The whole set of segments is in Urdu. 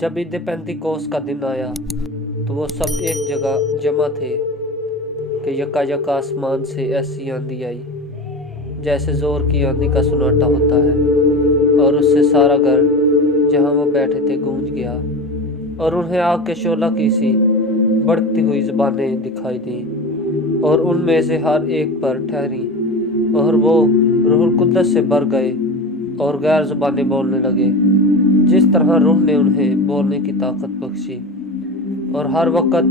جب عید پینتیکوس کا دن آیا تو وہ سب ایک جگہ جمع تھے کہ یکا یک آسمان سے ایسی آندھی آئی جیسے زور کی آندھی کا سناٹا ہوتا ہے، اور اس سے سارا گھر جہاں وہ بیٹھے تھے گونج گیا، اور انہیں آگ کے شعلہ کی سی بڑھتی ہوئی زبانیں دکھائی دیں، اور ان میں سے ہر ایک پر ٹھہری، اور وہ روح القدس سے بھر گئے اور غیر زبانیں بولنے لگے جس طرح روح نے انہیں بولنے کی طاقت بخشی۔ اور ہر وقت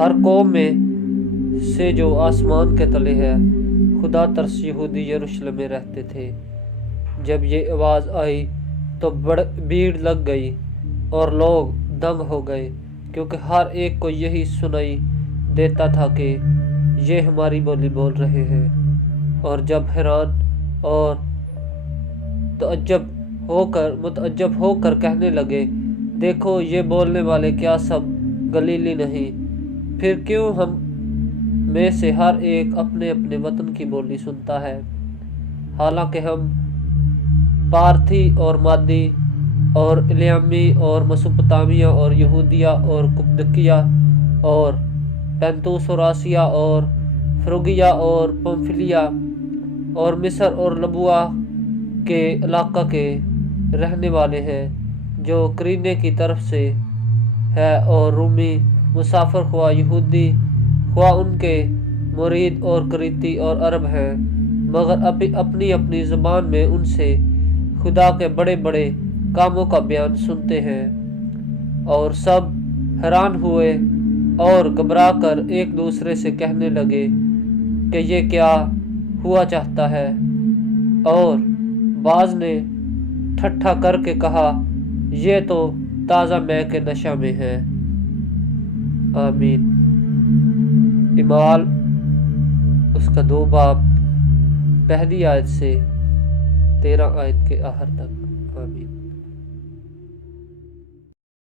ہر قوم میں سے جو آسمان کے تلے ہے خدا ترس یہودی یروشلم میں رہتے تھے۔ جب یہ آواز آئی تو بھیڑ لگ گئی اور لوگ دنگ ہو گئے، کیونکہ ہر ایک کو یہی سنائی دیتا تھا کہ یہ ہماری بولی بول رہے ہیں۔ اور جب حیران اور متعجب ہو کر کہنے لگے، دیکھو یہ بولنے والے کیا سب گلیلی نہیں؟ پھر کیوں ہم میں سے ہر ایک اپنے اپنے وطن کی بولی سنتا ہے؟ حالانکہ ہم پارتھی اور مادی اور الیامی اور مسوپتامیہ اور یہودیہ اور کپدکیہ اور پینتوس اور آسیہ اور فروگیہ اور پمفلیہ اور مصر اور لبوا کے علاقہ کے رہنے والے ہیں، جو کرینے کی طرف سے ہے، اور رومی مسافر خواہ یہودی خواہ ان کے مرید اور کریتی اور عرب ہیں، مگر اپنی اپنی زبان میں ان سے خدا کے بڑے بڑے کاموں کا بیان سنتے ہیں۔ اور سب حیران ہوئے اور گھبرا کر ایک دوسرے سے کہنے لگے کہ یہ کیا ہوا چاہتا ہے، اور بعض نے ٹھٹھا کر کے کہا یہ تو تازہ مے کے نشہ میں ہے۔ آمین۔ اعمال اس کا 2 باب 1 آیت سے 13 آیت کے آخر تک۔ آمین۔